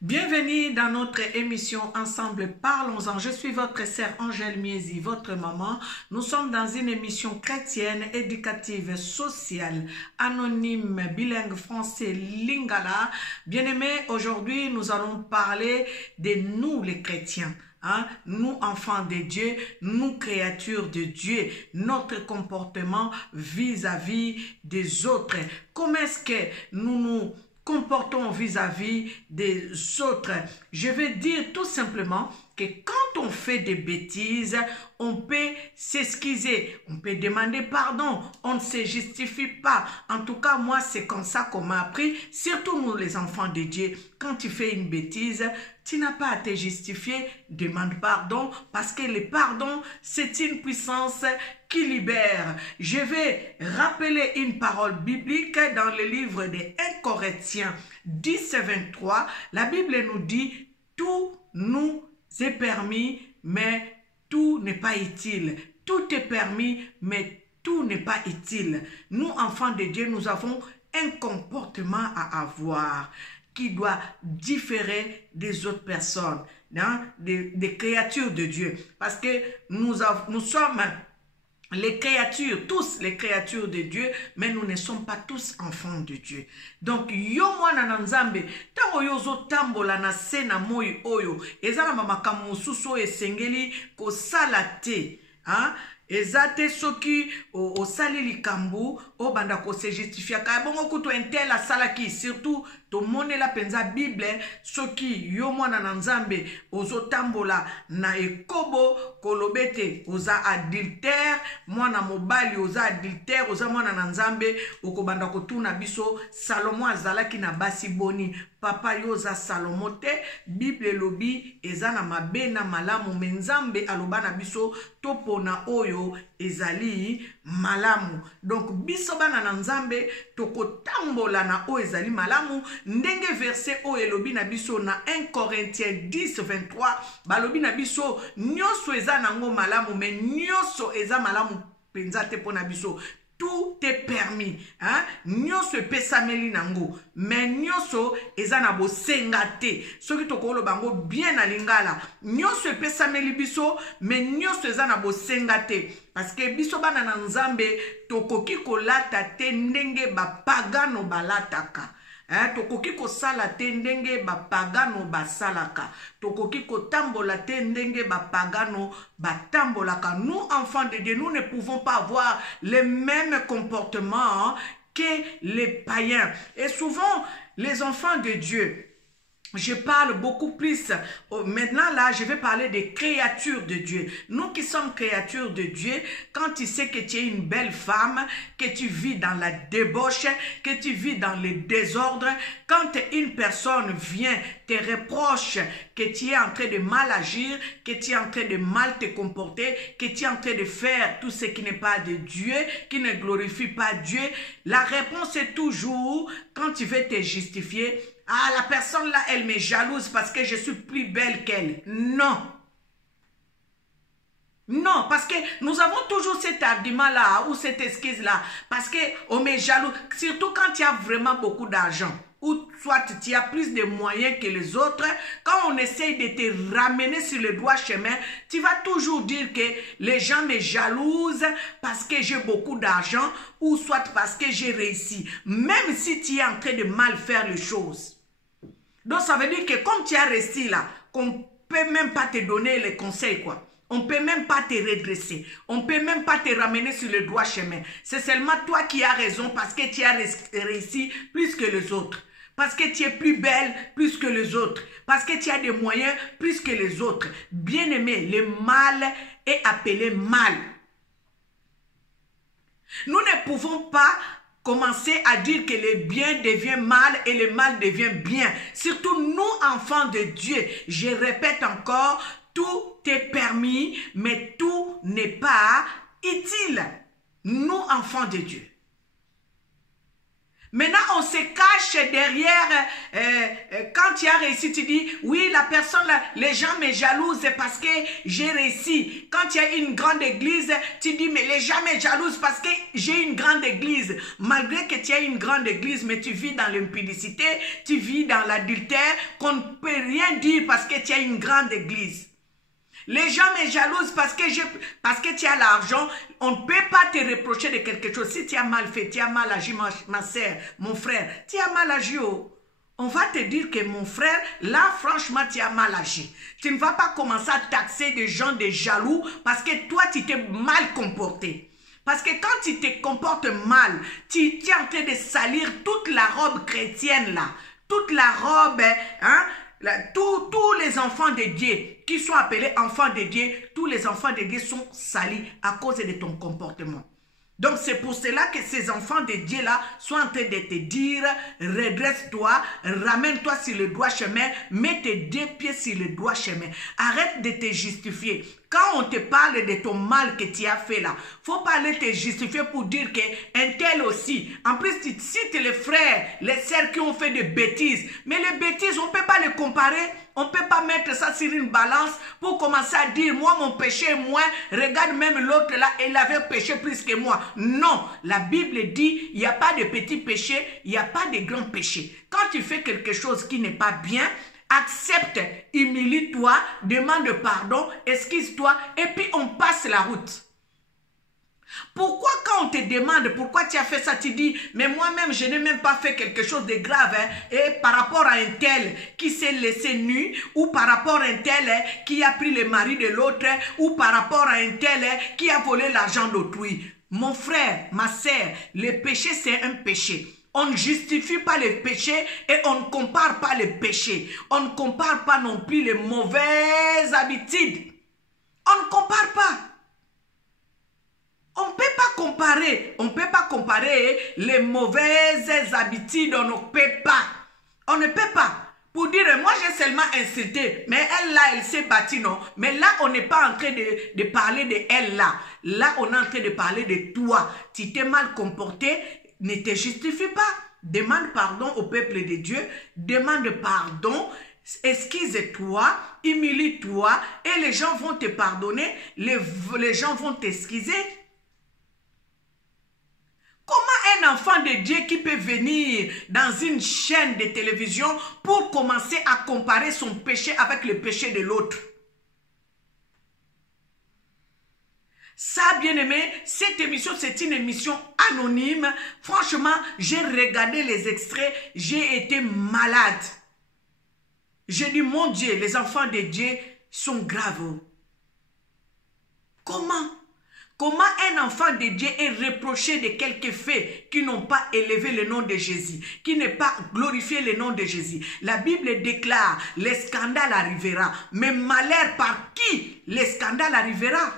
Bienvenue dans notre émission Ensemble Parlons-en. Je suis votre sœur Angèle Miezi, votre maman. Nous sommes dans une émission chrétienne, éducative, sociale, anonyme, bilingue français, lingala. Bien-aimés, aujourd'hui nous allons parler de nous les chrétiens. Nous enfants de Dieu, nous créatures de Dieu, notre comportement vis-à-vis des autres. Comment est-ce que nous nous comportons vis-à-vis des autres? Je vais dire tout simplement que quand on fait des bêtises, on peut s'excuser, on peut demander pardon, on ne se justifie pas. En tout cas, moi, c'est comme ça qu'on m'a appris, surtout nous les enfants de Dieu. Quand tu fais une bêtise, tu n'as pas à te justifier, demande pardon, parce que le pardon, c'est une puissance qui libère. Je vais rappeler une parole biblique dans le livre de 1 Corinthiens 10, 23. La Bible nous dit, tout nous est permis, mais tout n'est pas utile. Tout est permis, mais tout n'est pas utile. Nous, enfants de Dieu, nous avons un comportement à avoir qui doit différer des autres personnes, des créatures de Dieu. Parce que nous sommes les créatures, tous les créatures de Dieu, mais nous ne sommes pas tous enfants de Dieu. Donc, yo mwana na nzambe, tango yozo tambola na se na moi oyo, ezana makambo mosusu esengeli ko salate, ezate soki o sali likambu o banda ko se justifia ka bongo kuto entel asala ki surtout to monela penza Bible soki yo mwana na nzambe ozo tambola na ekobo kolobete oza adultère, mwana mobali oza adultère, oza mwana na nzambe okobanda kotuna biso Salomo azalaki na basi boni, papa yoza Salomo te. Bible lobi eza na mabe na malamu, menzambe alobana biso topona oyo ezali malamu. Donc biso bana na nzambe tokotambola na oyo ezali malamu, ndenge verset oyo elobi na biso na 1 Corinthiens 10, 23, balobi na biso nyonso eza nango malamu, mais nyonso eza malamu penza te pona biso. Tout est permis, nyonso epesameli nango, mais nyonso eza na bosenga te. Soki tokolo bango bien na lingala, nyonso epesameli biso, mais nyonso eza na bosenga te. Parce que biso bana na nzambe tokoki kolata te ndenge bapagano balataka. Tokoki kosala te ndenge bapagano basalaka. Tokoki kotambola te ndenge bapagano batambolaka. Nous, enfants de Dieu, nous ne pouvons pas avoir les mêmes comportements que les païens. Et souvent, les enfants de Dieu, je parle beaucoup plus. Maintenant, là, je vais parler des créatures de Dieu. Nous qui sommes créatures de Dieu, quand tu sais que tu es une belle femme, que tu vis dans la débauche, que tu vis dans le désordre, quand une personne vient, te reproche que tu es en train de mal agir, que tu es en train de mal te comporter, que tu es en train de faire tout ce qui n'est pas de Dieu, qui ne glorifie pas Dieu, la réponse est toujours, quand tu veux te justifier, la personne là, elle me jalouse parce que je suis plus belle qu'elle. Non. Non, parce que nous avons toujours cet argument-là ou cette excuse-là. Parce qu'on me jalouse, surtout quand tu as vraiment beaucoup d'argent. Ou soit tu as plus de moyens que les autres. Quand on essaye de te ramener sur le droit chemin, tu vas toujours dire que les gens me jalousent parce que j'ai beaucoup d'argent ou soit parce que j'ai réussi. Même si tu es en train de mal faire les choses. Donc ça veut dire que comme tu as réussi là, qu'on ne peut même pas te donner les conseils quoi. On ne peut même pas te redresser. On ne peut même pas te ramener sur le droit chemin. C'est seulement toi qui as raison parce que tu as réussi plus que les autres. Parce que tu es plus belle plus que les autres. Parce que tu as des moyens plus que les autres. Bien-aimé, le mal est appelé mal. Nous ne pouvons pas commencer à dire que le bien devient mal et le mal devient bien. Surtout nous, enfants de Dieu. Je répète encore, tout est permis, mais tout n'est pas utile. Nous, enfants de Dieu. Maintenant, on se cache derrière, quand tu as réussi, tu dis, oui, la personne, les gens me jalousent parce que j'ai réussi. Quand tu as une grande église, tu dis, mais les gens me jalousent parce que j'ai une grande église. Malgré que tu as une grande église, mais tu vis dans l'impudicité, tu vis dans l'adultère, qu'on ne peut rien dire parce que tu as une grande église. Les gens me jalousent parce que tu as l'argent. On ne peut pas te reprocher de quelque chose. Si tu as mal fait, tu as mal agi, ma soeur, mon frère, tu as mal agi. Oh. On va te dire que mon frère, là, franchement, tu as mal agi. Tu ne vas pas commencer à taxer des gens des jaloux parce que toi, tu t'es mal comporté. Parce que quand tu te comportes mal, tu es en train de salir toute la robe chrétienne là. Toute la robe, hein. Tous les enfants de Dieu qui sont appelés enfants de Dieu, tous les enfants de Dieu sont salis à cause de ton comportement. Donc c'est pour cela que ces enfants de Dieu là sont en train de te dire, redresse-toi, ramène-toi sur le droit chemin, mets tes deux pieds sur le droit chemin. Arrête de te justifier. Quand on te parle de ton mal que tu as fait là, faut pas aller te justifier pour dire qu'un tel aussi. En plus, tu cites les frères, les sœurs qui ont fait des bêtises. Mais les bêtises, on ne peut pas les comparer. On ne peut pas mettre ça sur une balance pour commencer à dire, moi, mon péché est moins. Regarde même l'autre là, il avait péché plus que moi. Non, la Bible dit, il n'y a pas de petits péchés, il n'y a pas de grands péchés. Quand tu fais quelque chose qui n'est pas bien, accepte, humilie-toi, demande pardon, excuse-toi et puis on passe la route. Pourquoi quand on te demande pourquoi tu as fait ça, tu dis, mais moi-même je n'ai même pas fait quelque chose de grave, hein, et par rapport à un tel qui s'est laissé nu, ou par rapport à un tel qui a pris le mari de l'autre, ou par rapport à un tel qui a volé l'argent d'autrui. Mon frère, ma sœur, le péché c'est un péché. On ne justifie pas les péchés et on ne compare pas les péchés. On ne compare pas non plus les mauvaises habitudes. On ne compare pas. On ne peut pas comparer. On ne peut pas comparer les mauvaises habitudes. On ne peut pas. On ne peut pas. Pour dire, moi j'ai seulement insulté, mais elle là, elle s'est battue, non? Mais là, on n'est pas en train de parler de elle là. Là, on est en train de parler de toi. Tu t'es mal comporté. Ne te justifie pas. Demande pardon au peuple de Dieu. Demande pardon. Excuse-toi. Humilie-toi. Et les gens vont te pardonner. Les gens vont t'excuser. Comment un enfant de Dieu qui peut venir dans une chaîne de télévision pour commencer à comparer son péché avec le péché de l'autre? Ça, bien aimé, cette émission, c'est une émission anonyme. Franchement, j'ai regardé les extraits, j'ai été malade. J'ai dit, mon Dieu, les enfants de Dieu sont graves. Comment un enfant de Dieu est reproché de quelques faits qui n'ont pas élevé le nom de Jésus, qui n'ont pas glorifié le nom de Jésus? La Bible déclare, le scandale arrivera. Mais malheur par qui le scandale arrivera?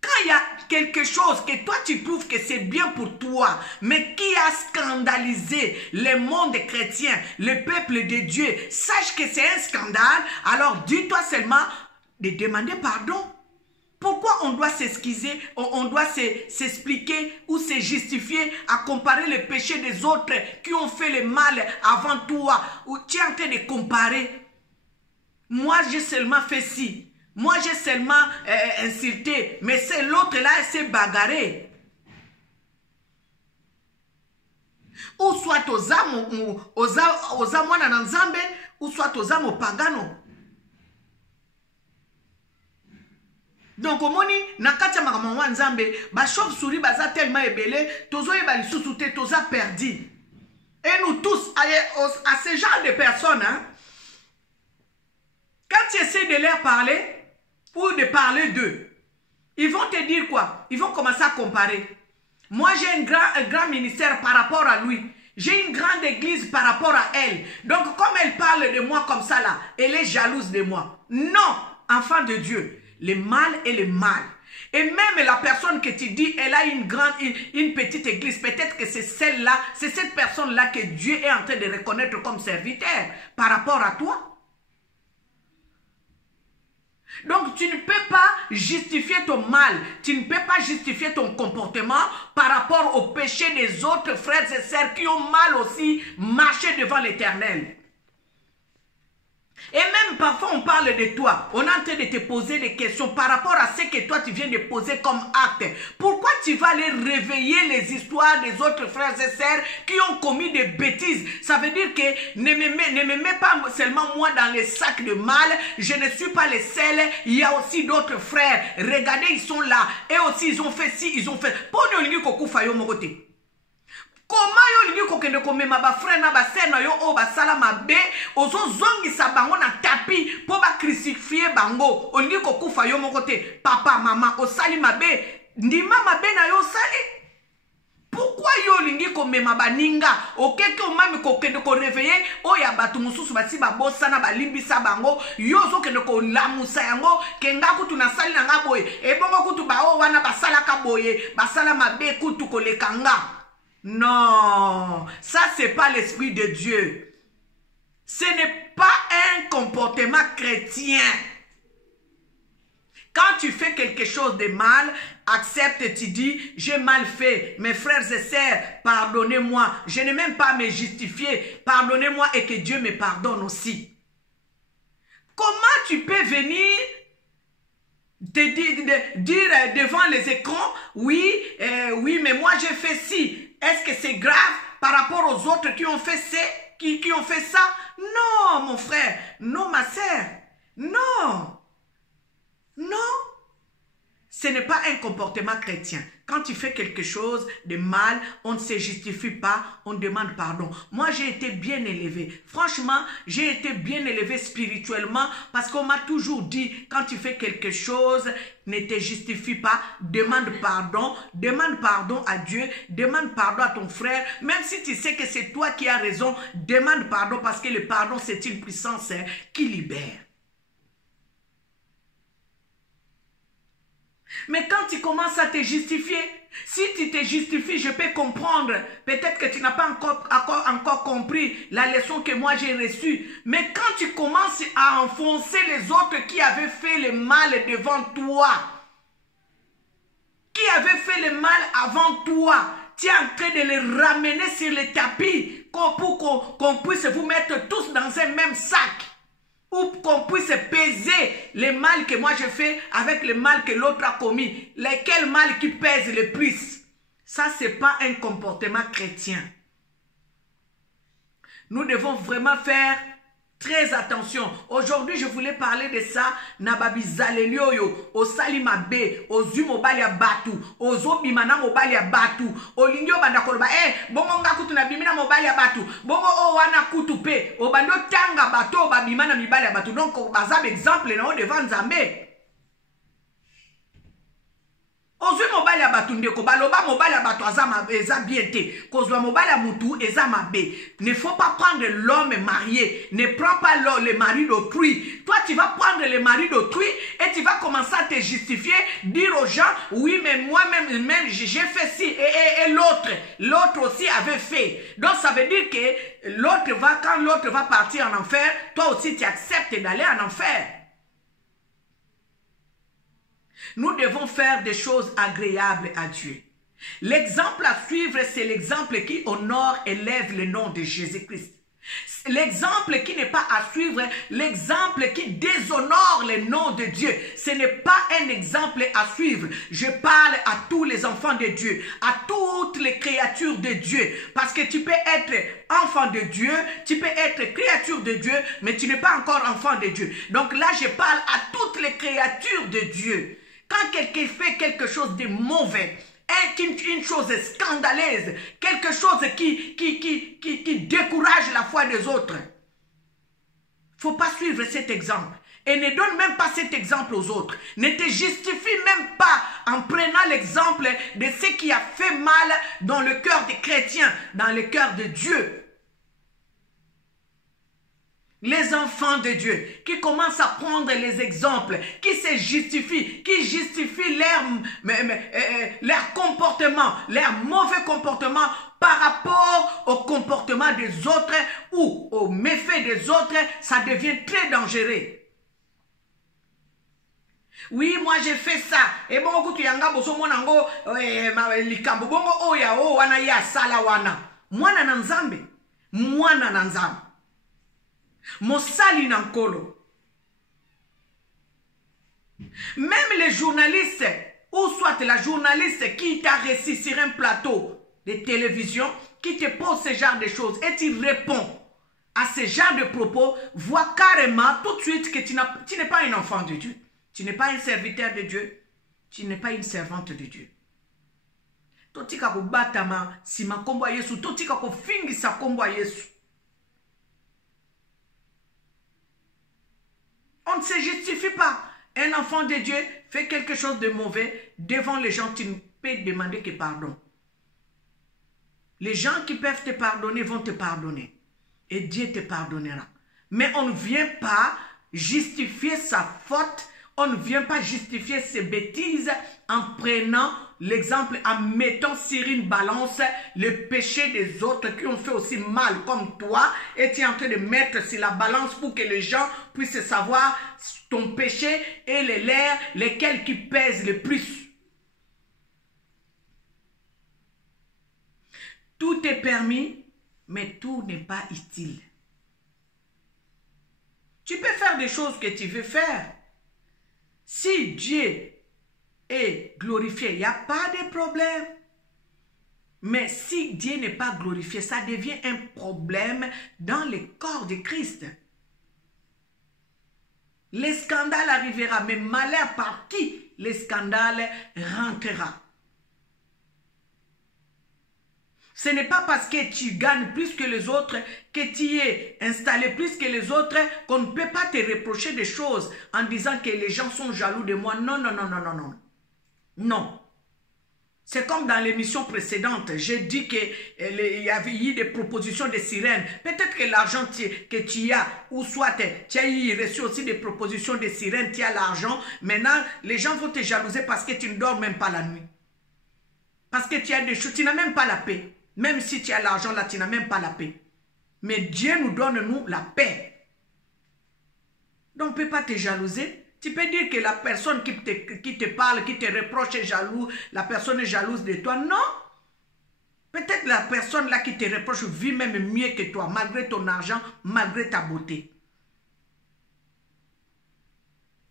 Quand il y a quelque chose que toi tu trouves que c'est bien pour toi, mais qui a scandalisé le monde chrétien, le peuple de Dieu, sache que c'est un scandale, alors dis-toi seulement de demander pardon. Pourquoi on doit s'excuser, on doit s'expliquer ou se justifier à comparer le péché des autres qui ont fait le mal avant toi, ou tu es en train de comparer? Moi j'ai seulement fait ci. Moi, j'ai seulement insulté, mais c'est l'autre là, elle s'est bagarrée. Ou soit aux âmes nanzambe, ou soit aux âmes pagano. Donc, au moni, nakati makamwa nzambe, ba chauve-souris baza tellement ébélé, tozo yeba lisusu te, toza perdu. Et nous tous, à ce genre de personnes, hein, quand tu essaies de leur parler, ou de parler d'eux, ils vont te dire quoi? Ils vont commencer à comparer. Moi, j'ai un grand ministère par rapport à lui. J'ai une grande église par rapport à elle. Donc, comme elle parle de moi comme ça là, elle est jalouse de moi. Non, enfant de Dieu. Le mal est le mal. Et même la personne que tu dis, elle a une petite église, peut-être que c'est celle-là, c'est cette personne-là que Dieu est en train de reconnaître comme serviteur par rapport à toi. Donc, tu ne peux pas justifier ton mal, tu ne peux pas justifier ton comportement par rapport au péché des autres frères et sœurs qui ont mal aussi marché devant l'Éternel. Et même parfois on parle de toi, on est en train de te poser des questions par rapport à ce que toi tu viens de poser comme acte. Pourquoi tu vas aller réveiller les histoires des autres frères et sœurs qui ont commis des bêtises? Ça veut dire que ne me mets pas seulement moi dans les sacs de mal, je ne suis pas le seul, il y a aussi d'autres frères. Regardez, ils sont là, et aussi ils ont fait ci, ils ont fait. Pour nous, comment yo lingi kokende komema ba frère na ba sœur na yo o ba sala mabe ozo zongisa bango na tapi po ba crucifier bango olingi kokufa yo moko te papa mama osali mabe ndima mabe na yo sali. Pourquoi yo lingi komema baninga okeke omami kokende ko réveiller oya batu mususu basi babosana balimbisa bango yo zokende ko lamusa yango kenga kutu na sali na nga boye ebongo kutu ba o wana basala ka boye basala mabe kutu kolekanga. Non, ça c'est pas l'esprit de Dieu. Ce n'est pas un comportement chrétien. Quand tu fais quelque chose de mal, accepte, tu dis, j'ai mal fait. Mes frères et sœurs, pardonnez-moi. Je n'ai même pas à me justifier. Pardonnez-moi et que Dieu me pardonne aussi. Comment tu peux venir te dire devant les écrans, oui, oui, mais moi j'ai fait ci. Est-ce que c'est grave par rapport aux autres qui ont fait ça, qui ont fait ça? Non, mon frère. Non, ma sœur. Non. Non. Ce n'est pas un comportement chrétien. Quand tu fais quelque chose de mal, on ne se justifie pas, on demande pardon. Moi, j'ai été bien élevé. Franchement, j'ai été bien élevé spirituellement parce qu'on m'a toujours dit, quand tu fais quelque chose, ne te justifie pas, demande pardon à Dieu, demande pardon à ton frère. Même si tu sais que c'est toi qui as raison, demande pardon parce que le pardon, c'est une puissance qui libère. Mais quand tu commences à te justifier, si tu te justifies, je peux comprendre. Peut-être que tu n'as pas encore compris la leçon que moi j'ai reçue. Mais quand tu commences à enfoncer les autres qui avaient fait le mal devant toi, qui avaient fait le mal avant toi, tu es en train de les ramener sur le tapis pour qu'on puisse vous mettre tous dans un même sac. Ou qu'on puisse peser le mal que moi je fais avec le mal que l'autre a commis. Lequel mal qui pèse le plus? Ça, ce n'est pas un comportement chrétien. Nous devons vraiment faire très attention. Aujourd'hui, je voulais parler de ça. Nababi zalelioyo, osali mabe, ozu mobali ya batu, ozo bimana mobali ya batu, olingyo banda koloba, bongo nga kutu na bimina mobali ya batu, bongo o wana kutu pe, obando tanga bato, babimana mibali ya batu. Donc, bazab exemple na o devant Nzambe. Ozwi mobali ya batu ndeko baloba mobali ya batu eza bien te kozwa mobali ya mutu eza mabe. Ne faut pas prendre l'homme marié, ne prends pas le mari d'autrui. Toi tu vas prendre le mari d'autrui et tu vas commencer à te justifier, dire aux gens oui mais moi-même j'ai fait ci et l'autre aussi avait fait. Donc ça veut dire que quand l'autre va partir en enfer, toi aussi tu acceptes d'aller en enfer. Nous devons faire des choses agréables à Dieu. L'exemple à suivre, c'est l'exemple qui honore et élève le nom de Jésus-Christ. L'exemple qui n'est pas à suivre, l'exemple qui déshonore le nom de Dieu. Ce n'est pas un exemple à suivre. Je parle à tous les enfants de Dieu, à toutes les créatures de Dieu. Parce que tu peux être enfant de Dieu, tu peux être créature de Dieu, mais tu n'es pas encore enfant de Dieu. Donc là, je parle à toutes les créatures de Dieu. Quand quelqu'un fait quelque chose de mauvais, une chose scandaleuse, quelque chose qui décourage la foi des autres, il ne faut pas suivre cet exemple. Et ne donne même pas cet exemple aux autres. Ne te justifie même pas en prenant l'exemple de ce qui a fait mal dans le cœur des chrétiens, dans le cœur de Dieu. Les enfants de Dieu qui commencent à prendre les exemples, qui se justifient, qui justifient leur comportement, leur mauvais comportement par rapport au comportement des autres ou aux méfaits des autres, ça devient très dangereux. Oui, moi j'ai fait ça. Et bon, tu yanga boso monango likambo bongo oya o wana ya sala wana. Mwana na nzambe. Mwana na nzambe. Mosali nankolo. Même les journalistes, ou soit la journaliste qui t'a reçu sur un plateau de télévision, qui te pose ce genre de choses et tu réponds à ce genre de propos, vois carrément tout de suite que tu n'es pas un enfant de Dieu. Tu n'es pas un serviteur de Dieu. Tu n'es pas une servante de Dieu. Totika ko batama sima kombo Yesu, totika ko fingisa kombo Yesu. On ne se justifie pas. Un enfant de Dieu fait quelque chose de mauvais devant les gens, tu ne peux demander que pardon. Les gens qui peuvent te pardonner vont te pardonner. Et Dieu te pardonnera. Mais on ne vient pas justifier sa faute. On ne vient pas justifier ses bêtises en prenant l'exemple, en mettant sur une balance le péché des autres qui ont fait aussi mal comme toi, et tu es en train de mettre sur la balance pour que les gens puissent savoir ton péché et les leurs, lesquels qui pèsent le plus. Tout est permis, mais tout n'est pas utile. Tu peux faire des choses que tu veux faire. Si Dieu est glorifié, il n'y a pas de problème. Mais si Dieu n'est pas glorifié, ça devient un problème dans le corps de Christ. Le scandale arrivera, mais malheur par qui le scandale rentrera. Ce n'est pas parce que tu gagnes plus que les autres, que tu es installé plus que les autres, qu'on ne peut pas te reprocher des choses en disant que les gens sont jaloux de moi. Non, non, non, non, non, non. Non. C'est comme dans l'émission précédente, j'ai dit qu'il y avait eu des propositions de sirènes. Peut-être que l'argent que tu as, ou soit tu as eu reçu aussi des propositions de sirènes, tu as l'argent. Maintenant, les gens vont te jalouser parce que tu ne dors même pas la nuit. Parce que tu as des choses, tu n'as même pas la paix. Même si tu as l'argent là, tu n'as même pas la paix. Mais Dieu nous donne, nous, la paix. Donc, on ne peut pas te jalouser. Tu peux dire que la personne qui te parle, qui te reproche est jaloux, la personne est jalouse de toi. Non. Peut-être la personne là qui te reproche vit même mieux que toi, malgré ton argent, malgré ta beauté.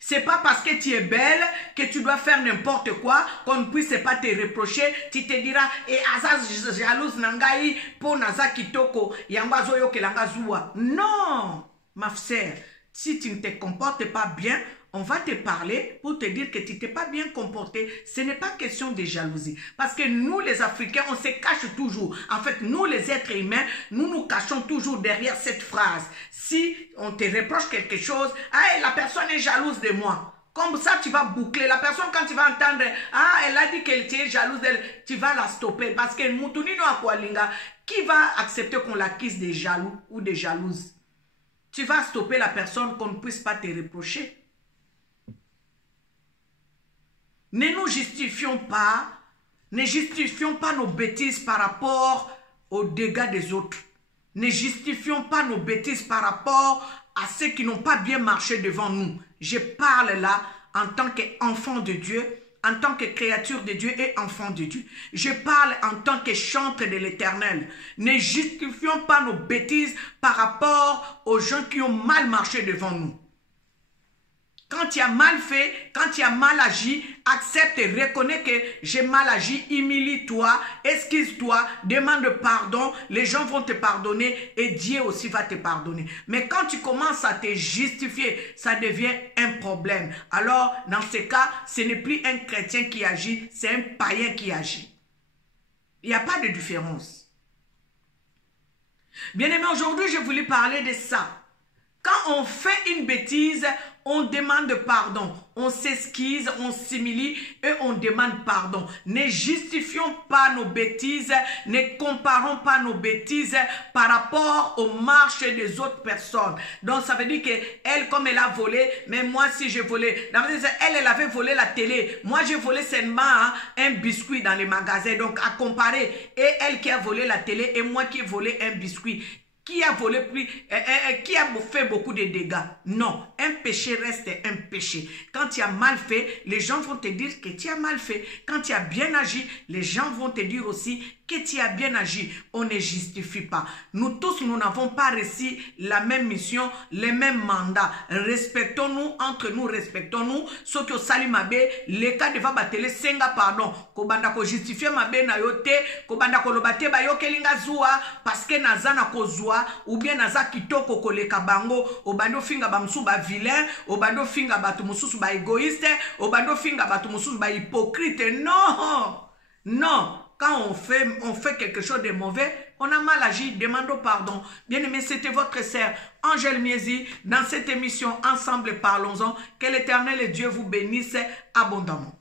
C'est pas parce que tu es belle que tu dois faire n'importe quoi, qu'on ne puisse pas te reprocher. Tu te diras, et Asa jalouse nangai pour Naza kitoko, yangwazo yo ke langazua. Non, ma sœur, si tu ne te comportes pas bien, on va te parler pour te dire que tu ne t'es pas bien comporté. Ce n'est pas question de jalousie. Parce que nous, les Africains, on se cache toujours. En fait, nous, les êtres humains, nous nous cachons toujours derrière cette phrase. Si on te reproche quelque chose, ah, la personne est jalouse de moi. Comme ça, tu vas boucler. La personne, quand tu vas entendre, ah, elle a dit qu'elle est jalouse d'elle, tu vas la stopper. Parce que Moutounino Akwalinga, qui va accepter qu'on l'accuse des jaloux ou des jalouses? Tu vas stopper la personne qu'on ne puisse pas te reprocher. Ne nous justifions pas, ne justifions pas nos bêtises par rapport aux dégâts des autres. Ne justifions pas nos bêtises par rapport à ceux qui n'ont pas bien marché devant nous. Je parle là en tant qu'enfant de Dieu, en tant que créature de Dieu et enfant de Dieu. Je parle en tant que chantre de l'Éternel. Ne justifions pas nos bêtises par rapport aux gens qui ont mal marché devant nous. Quand tu as mal fait, quand tu as mal agi, accepte et reconnais que j'ai mal agi, humilie-toi, excuse-toi, demande pardon, les gens vont te pardonner et Dieu aussi va te pardonner. Mais quand tu commences à te justifier, ça devient un problème. Alors, dans ce cas, ce n'est plus un chrétien qui agit, c'est un païen qui agit. Il n'y a pas de différence. Bien-aimé, aujourd'hui, je voulais parler de ça. Quand on fait une bêtise, on demande pardon, on s'excuse, on s'humilie et on demande pardon. Ne justifions pas nos bêtises, ne comparons pas nos bêtises par rapport aux marches des autres personnes. Donc ça veut dire qu'elle, comme elle a volé, mais moi si j'ai volé, elle avait volé la télé, moi j'ai volé seulement un biscuit dans les magasins. Donc à comparer, et elle qui a volé la télé et moi qui ai volé un biscuit. qui a volé plus, qui a fait beaucoup de dégâts. Non, un péché reste un péché. Quand tu as mal fait, les gens vont te dire que tu as mal fait. Quand tu as bien agi, les gens vont te dire aussi que tu as bien agi. On ne justifie pas. Nous tous, nous n'avons pas reçu la même mission, les mêmes mandats. Respectons-nous, entre nous, respectons-nous. Ce que Salimabe, les cas de Vabatele, Senga, pardon, Kobanda ko justifier mabe na yote, Kobanda ko lobate ba yo kelinga zua, parce que nazana ko zua, ou bien naza kitoko ko leka bango, obando finga ba msu ba vilain, obando finga batu mususu ba égoïste, obando finga batu mususu ba hypocrite. Non, non. Quand on fait quelque chose de mauvais, on a mal agi, demandons pardon. Bien-aimé, c'était votre sœur Angèle Miezi dans cette émission Ensemble Parlons-en. Que l'Éternel et Dieu vous bénisse abondamment.